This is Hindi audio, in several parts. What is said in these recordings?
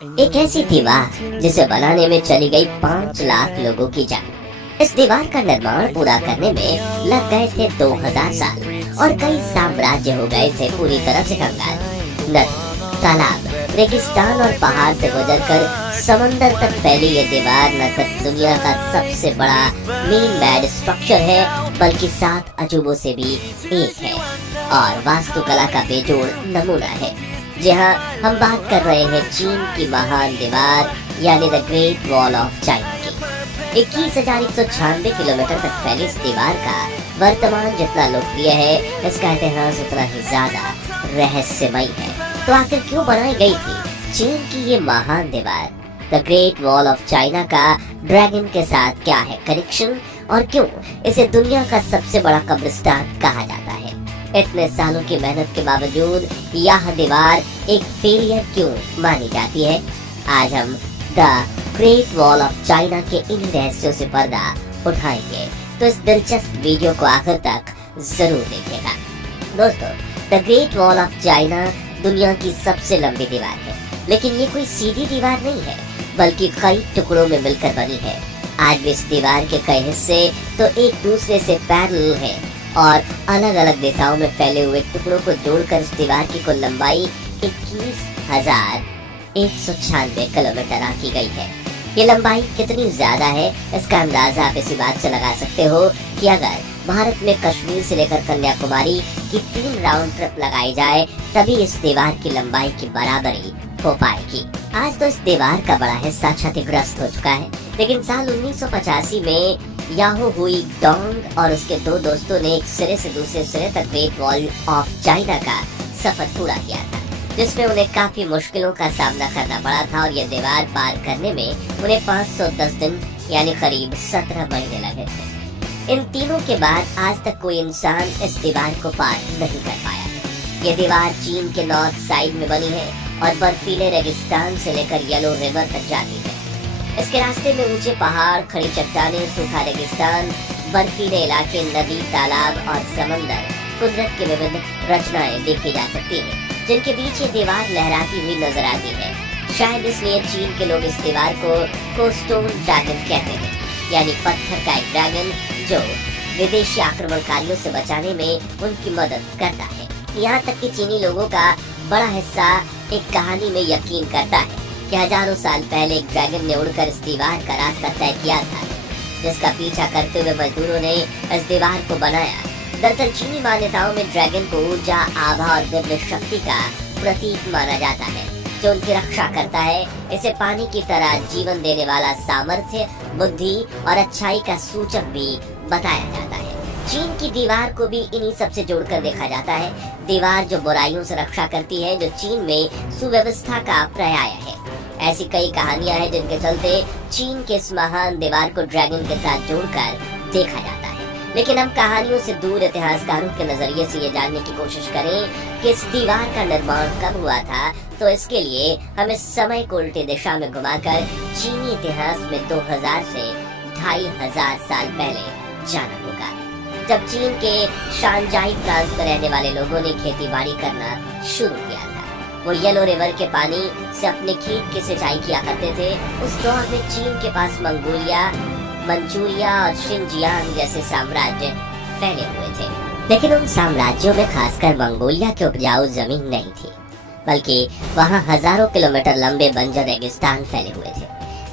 एक ऐसी दीवार जिसे बनाने में चली गई 5 लाख लोगों की जान। इस दीवार का निर्माण पूरा करने में लग गए थे 2000 साल और कई साम्राज्य हो गए थे पूरी तरह से कंगाल। नदी, तालाब, रेगिस्तान और पहाड़ से गुजरकर समंदर तक फैली ये दीवार न सिर्फ दुनिया का सबसे बड़ा मीन मैड स्ट्रक्चर है बल्कि 7 अजूबों से भी एक है और वास्तुकला का बेजोड़ नमूना है। जी हाँ, हम बात कर रहे हैं चीन की महान दीवार यानी the great wall of China की। 21,196 किलोमीटर तक फैली इस दीवार का वर्तमान जितना लोकप्रिय है, इसका इतिहास उतना ही ज्यादा रहस्यमय है। तो आखिर क्यों बनाई गई थी चीन की ये महान दीवार? The great wall of China का ड्रैगन के साथ क्या है कनेक्शन और क्यों इसे दुनिया का सबसे बड़ा कब्रिस्तान कहा जाता है? इतने सालों की मेहनत के बावजूद यह दीवार एक फेलियर क्यों मानी जाती है? आज हम the great wall of China के इन रहस्यों से पर्दा उठाएंगे, तो इस दिलचस्प वीडियो को आखिर तक जरूर देखिएगा। दोस्तों, the great wall of China दुनिया की सबसे लंबी दीवार है, लेकिन ये कोई सीधी दीवार नहीं है बल्कि कई टुकड़ों में मिलकर बनी है। आज भी इस दीवार के कई हिस्से तो एक दूसरे से पैरेलल है और अलग अलग दिशाओं में फैले हुए टुकड़ों को जोड़कर इस दीवार की कुल लंबाई 21,196 किलोमीटर आंकी गई है। ये लंबाई कितनी ज्यादा है इसका अंदाजा आप इसी बात से लगा सकते हो कि अगर भारत में कश्मीर से लेकर कन्याकुमारी की 3 राउंड ट्रिप लगाई जाए तभी इस दीवार की लंबाई की बराबरी हो पाएगी। आज तो इस दीवार का बड़ा हिस्सा क्षतिग्रस्त हो चुका है, लेकिन साल 1985 में याहो हुई डोंग और उसके 2 दोस्तों ने एक सिरे से दूसरे सिरे तक ग्रेट वॉल ऑफ चाइना का सफर पूरा किया था, जिसमें उन्हें काफी मुश्किलों का सामना करना पड़ा था और ये दीवार पार करने में उन्हें 510 दिन यानी करीब 17 महीने लगे थे। इन तीनों के बाद आज तक कोई इंसान इस दीवार को पार नहीं कर पाया। ये दीवार चीन के नॉर्थ साइड में बनी है और बर्फीले रेगिस्तान से लेकर येलो रिवर तक जाती है। इसके रास्ते में ऊंचे पहाड़, खड़ी चट्टानें, सूखा रेगिस्तान, बर्फीले इलाके, नदी, तालाब और समंदर, कुदरत की विविध रचनाएं देखी जा सकती हैं, जिनके बीच ये दीवार लहराती हुई नजर आती है। शायद इसलिए चीन के लोग इस दीवार को कोस्टोन ड्रैगन कहते हैं, यानी पत्थर का एक ड्रैगन जो विदेशी आक्रमणकारियों से बचाने में उनकी मदद करता है। यहाँ तक कि चीनी लोगों का बड़ा हिस्सा एक कहानी में यकीन करता है कि हजारों साल पहले एक ड्रैगन ने उड़कर इस दीवार का रास्ता तय किया था, जिसका पीछा करते हुए मजदूरों ने इस दीवार को बनाया। दरअसल चीनी मान्यताओं में ड्रैगन को ऊर्जा, आभा और दिव्य शक्ति का प्रतीक माना जाता है, जो उनकी रक्षा करता है। इसे पानी की तरह जीवन देने वाला सामर्थ्य, बुद्धि और अच्छाई का सूचक भी बताया जाता है। चीन की दीवार को भी इन्हीं सबसे जोड़कर देखा जाता है। दीवार जो बुराइयों से रक्षा करती है, जो चीन में सुव्यवस्था का पर्याय है। ऐसी कई कहानियां हैं जिनके चलते चीन के इस महान दीवार को ड्रैगन के साथ जोड़कर देखा जाता है। लेकिन हम कहानियों से दूर इतिहासकारों के नजरिए से ये जानने की कोशिश करें कि इस दीवार का निर्माण कब हुआ था, तो इसके लिए हमें समय को उल्टी दिशा में घुमाकर चीनी इतिहास में 2000 से 2500 साल पहले जाना होगा, जब चीन के शानजाई प्रांत में रहने वाले लोगों ने खेती बाड़ी करना शुरू किया था। वो येलो रिवर के पानी से अपने खेत की सिंचाई किया करते थे। उस दौर में चीन के पास मंगोलिया, मंचूरिया और शिनजियांग जैसे साम्राज्य फैले हुए थे, लेकिन उन साम्राज्यों में खासकर मंगोलिया की उपजाऊ जमीन नहीं थी, बल्कि वहाँ हजारों किलोमीटर लंबे बंजर रेगिस्तान फैले हुए थे।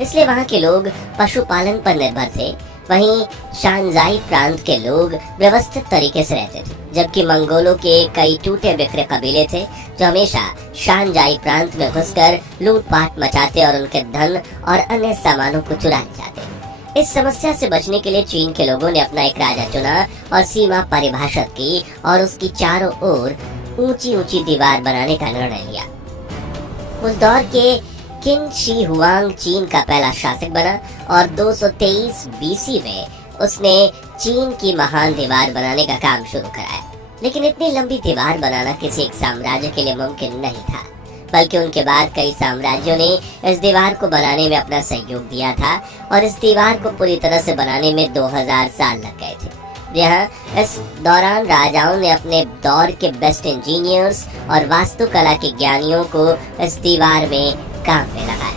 इसलिए वहाँ के लोग पशुपालन पर निर्भर थे। वहीं शानजाई प्रांत के लोग व्यवस्थित तरीके से रहते थे, जबकि मंगोलों के कई टूटे बिखरे कबीले थे जो हमेशा शानजाई प्रांत में घुसकर लूटपाट मचाते और उनके धन और अन्य सामानों को चुराए जाते। इस समस्या से बचने के लिए चीन के लोगों ने अपना एक राजा चुना और सीमा परिभाषित की और उसकी चारों ओर ऊंची ऊंची दीवार बनाने का निर्णय लिया। उस दौर के किंग शी हुआंग चीन का पहला शासक बना और 223 बीसी में उसने चीन की महान दीवार बनाने का काम शुरू कराया। लेकिन इतनी लंबी दीवार बनाना किसी एक साम्राज्य के लिए मुमकिन नहीं था, बल्कि उनके बाद कई साम्राज्यों ने इस दीवार को बनाने में अपना सहयोग दिया था और इस दीवार को पूरी तरह से बनाने में 2000 साल लग गए थे। यहाँ इस दौरान राजाओं ने अपने दौर के बेस्ट इंजीनियर्स और वास्तुकला के ज्ञानियों को इस दीवार में काम में लगाया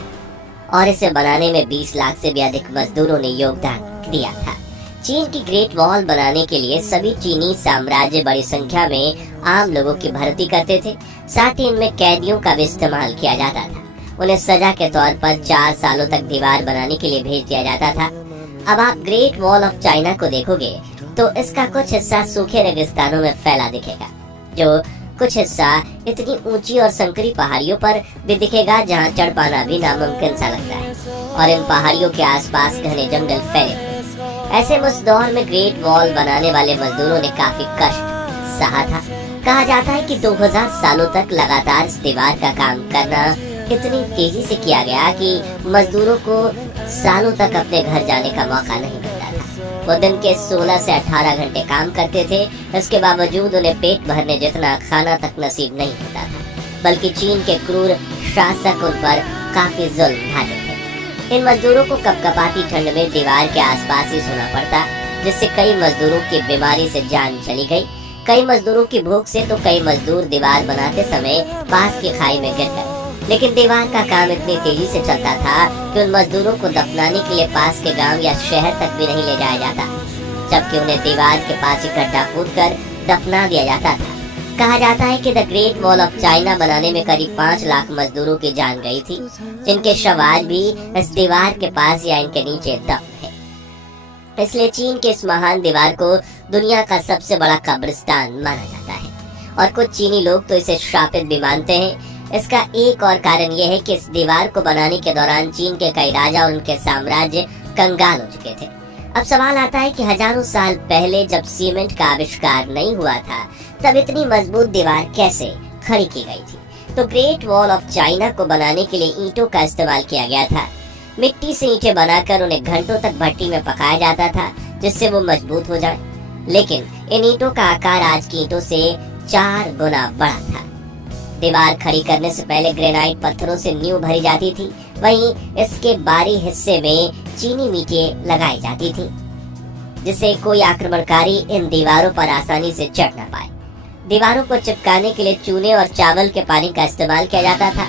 और इसे बनाने में 20 लाख से भी अधिक मजदूरों ने योगदान दिया था। चीन की ग्रेट वॉल बनाने के लिए सभी चीनी साम्राज्य बड़ी संख्या में आम लोगों की भर्ती करते थे। साथ ही इनमें कैदियों का भी इस्तेमाल किया जाता था। उन्हें सजा के तौर पर 4 सालों तक दीवार बनाने के लिए भेज दिया जाता था। अब आप ग्रेट वॉल ऑफ चाइना को देखोगे तो इसका कुछ हिस्सा सूखे रेगिस्तानों में फैला दिखेगा, जो कुछ हिस्सा इतनी ऊंची और संकरी पहाड़ियों पर भी दिखेगा जहां चढ़ पाना भी नामुमकिन सा लगता है। और इन पहाड़ियों के आसपास घने जंगल फैले। ऐसे में उस दौर में ग्रेट वॉल बनाने वाले मजदूरों ने काफी कष्ट सहा था। कहा जाता है कि 2000 सालों तक लगातार इस दीवार का काम करना इतनी तेजी से किया गया कि मजदूरों को सालों तक अपने घर जाने का मौका नहीं मिलता था। वो दिन के 16 से 18 घंटे काम करते थे। इसके बावजूद उन्हें पेट भरने जितना खाना तक नसीब नहीं होता था, बल्कि चीन के क्रूर शासक उन पर काफी जुल्म ढाते थे। इन मजदूरों को कपकपाती ठंड में दीवार के आसपास ही सोना पड़ता, जिससे कई मजदूरों की बीमारी से जान चली गई। कई मजदूरों की भूख से तो कई मजदूर दीवार बनाते समय पास की खाई में गिर गए। लेकिन दीवार का काम इतनी तेजी से चलता था कि उन मजदूरों को दफनाने के लिए पास के गांव या शहर तक भी नहीं ले जाया जाता, जबकि उन्हें दीवार के पास ही गड्ढा खोदकर दफना दिया जाता था। कहा जाता है कि the great wall of China बनाने में करीब 5 लाख मजदूरों की जान गई थी, जिनके शव आज भी इस दीवार के पास या इनके नीचे दफन है। इसलिए चीन के इस महान दीवार को दुनिया का सबसे बड़ा कब्रिस्तान माना जाता है, और कुछ चीनी लोग तो इसे श्रापित भी मानते हैं। इसका एक और कारण यह है कि इस दीवार को बनाने के दौरान चीन के कई राजा और उनके साम्राज्य कंगाल हो चुके थे। अब सवाल आता है कि हजारों साल पहले जब सीमेंट का आविष्कार नहीं हुआ था, तब इतनी मजबूत दीवार कैसे खड़ी की गई थी? तो ग्रेट वॉल ऑफ चाइना को बनाने के लिए ईंटों का इस्तेमाल किया गया था। मिट्टी से ईंटें बनाकर उन्हें घंटों तक भट्टी में पकाया जाता था, जिससे वो मजबूत हो जाए। लेकिन इन ईंटों का आकार आज की ईंटों से 4 गुना बड़ा था। दीवार खड़ी करने से पहले ग्रेनाइट पत्थरों से नींव भरी जाती थी। वहीं इसके बाहरी हिस्से में चीनी ईंटें लगाई जाती थी, जिससे कोई आक्रमणकारी इन दीवारों पर आसानी से चढ़ न पाए। दीवारों को चिपकाने के लिए चूने और चावल के पानी का इस्तेमाल किया जाता था।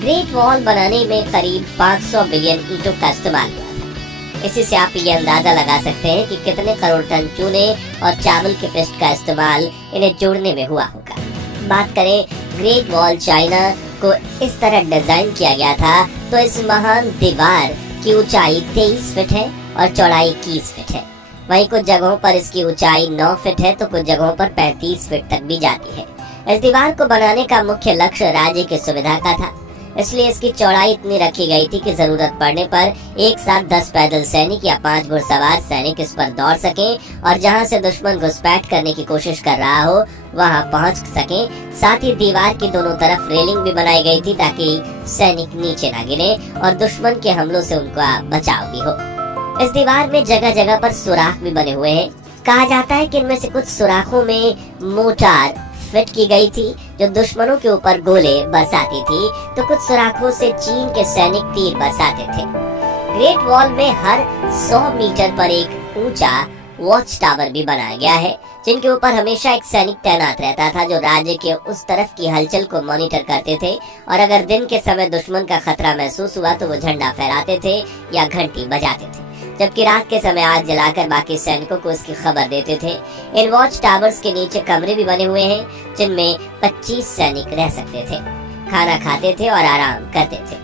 ग्रेट वॉल बनाने में करीब 500 बिलियन ईंटों का इस्तेमाल हुआ था। इसी से आप ये अंदाजा लगा सकते हैं कि कितने करोड़ टन चूने और चावल के पेस्ट का इस्तेमाल इन्हें जोड़ने में हुआ होगा। बात करें ग्रेट वॉल चाइना को इस तरह डिजाइन किया गया था, तो इस महान दीवार की ऊंचाई 23 फीट है और चौड़ाई 21 फीट है। वहीं कुछ जगहों पर इसकी ऊंचाई 9 फीट है तो कुछ जगहों पर 35 फीट तक भी जाती है। इस दीवार को बनाने का मुख्य लक्ष्य राज्य की सुविधा का था, इसलिए इसकी चौड़ाई इतनी रखी गई थी कि जरूरत पड़ने पर एक साथ 10 पैदल सैनिक या 5 घुड़सवार सैनिक इस पर दौड़ सकें और जहां से दुश्मन घुसपैठ करने की कोशिश कर रहा हो वहां पहुंच सकें। साथ ही दीवार की दोनों तरफ रेलिंग भी बनाई गई थी ताकि सैनिक नीचे न गिरे और दुश्मन के हमलों से उनका बचाव भी हो। इस दीवार में जगह जगह पर सुराख भी बने हुए हैं। कहा जाता है कि इनमें से कुछ सुराखों में मोर्टार फिट की गई थी जो दुश्मनों के ऊपर गोले बरसाती थी, तो कुछ सुराखों से चीन के सैनिक तीर बरसाते थे। ग्रेट वॉल में हर 100 मीटर पर एक ऊंचा वॉच टावर भी बनाया गया है, जिनके ऊपर हमेशा एक सैनिक तैनात रहता था जो राज्य के उस तरफ की हलचल को मॉनिटर करते थे, और अगर दिन के समय दुश्मन का खतरा महसूस हुआ तो वो झंडा फहराते थे या घंटी बजाते थे, जबकि रात के समय आग जलाकर बाकी सैनिकों को इसकी खबर देते थे। इन वॉच टावर्स के नीचे कमरे भी बने हुए हैं जिनमें 25 सैनिक रह सकते थे, खाना खाते थे और आराम करते थे।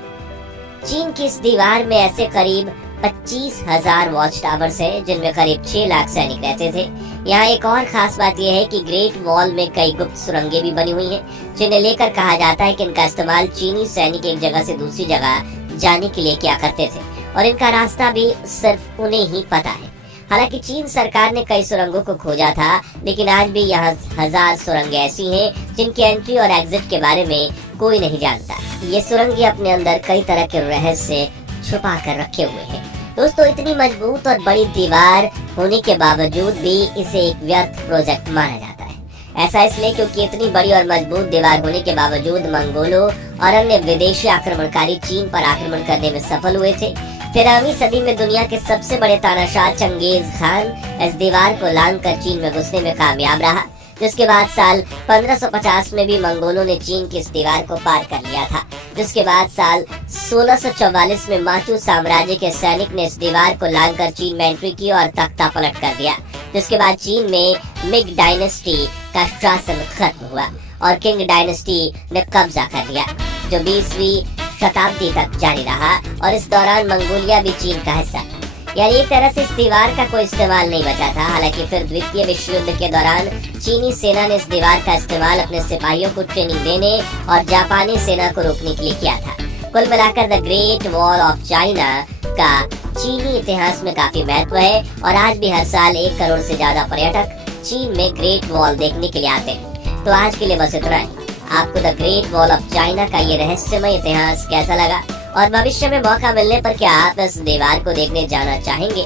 चीन की इस दीवार में ऐसे करीब 25,000 वॉच टावर्स हैं जिनमें करीब 6 लाख सैनिक रहते थे। यहाँ एक और खास बात यह है कि ग्रेट वॉल में कई गुप्त सुरंगें भी बनी हुई हैं, जिन्हें लेकर कहा जाता है कि इनका इस्तेमाल चीनी सैनिक एक जगह से दूसरी जगह जाने के लिए किया करते थे, और इनका रास्ता भी सिर्फ उन्हें ही पता है। हालांकि चीन सरकार ने कई सुरंगों को खोजा था, लेकिन आज भी यहाँ 1000 सुरंगें ऐसी हैं जिनकी एंट्री और एग्जिट के बारे में कोई नहीं जानता। ये सुरंगें अपने अंदर कई तरह के रहस्य छुपा कर रखे हुए हैं। दोस्तों, इतनी मजबूत और बड़ी दीवार होने के बावजूद भी इसे एक व्यर्थ प्रोजेक्ट माना जाता है। ऐसा इसलिए क्योंकि इतनी बड़ी और मजबूत दीवार होने के बावजूद मंगोलों और अन्य विदेशी आक्रमणकारी चीन पर आक्रमण करने में सफल हुए थे। 13वीं सदी में दुनिया के सबसे बड़े तानाशाह चंगेज खान इस दीवार को लांघकर चीन में घुसने में कामयाब रहा। जिसके बाद साल 1550 में भी मंगोलों ने चीन की इस दीवार को पार कर लिया था। जिसके बाद साल 1644 में माचू साम्राज्य के सैनिक ने इस दीवार को लांघकर चीन में एंट्री की और तख्ता पलट कर दिया। जिसके बाद चीन में मिग डायनेस्टी का शासन खत्म हुआ और किंग डायनेस्टी ने कब्जा कर लिया, जो 20वीं शताब्दी तक जारी रहा और इस दौरान मंगोलिया भी चीन का हिस्सा था। यानी एक तरह से इस दीवार का कोई इस्तेमाल नहीं बचा था। हालांकि फिर द्वितीय विश्व युद्ध के दौरान चीनी सेना ने इस दीवार का इस्तेमाल अपने सिपाहियों को ट्रेनिंग देने और जापानी सेना को रोकने के लिए किया था। कुल मिलाकर the great wall of China का चीनी इतिहास में काफी महत्व है और आज भी हर साल 1 करोड़ से ज्यादा पर्यटक चीन में ग्रेट वॉल देखने के लिए आते हैं। तो आज के लिए बस इतना ही। आपको the great wall of China का ये रहस्यमय इतिहास कैसा लगा और भविष्य में मौका मिलने पर क्या आप इस दीवार को देखने जाना चाहेंगे?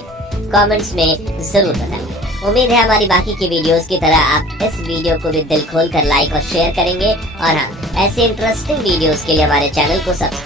कमेंट्स में जरूर बताएं। उम्मीद है हमारी बाकी की वीडियोस की तरह आप इस वीडियो को भी दिल खोल कर लाइक और शेयर करेंगे। और हाँ, ऐसे इंटरेस्टिंग वीडियोस के लिए हमारे चैनल को सब्सक्राइब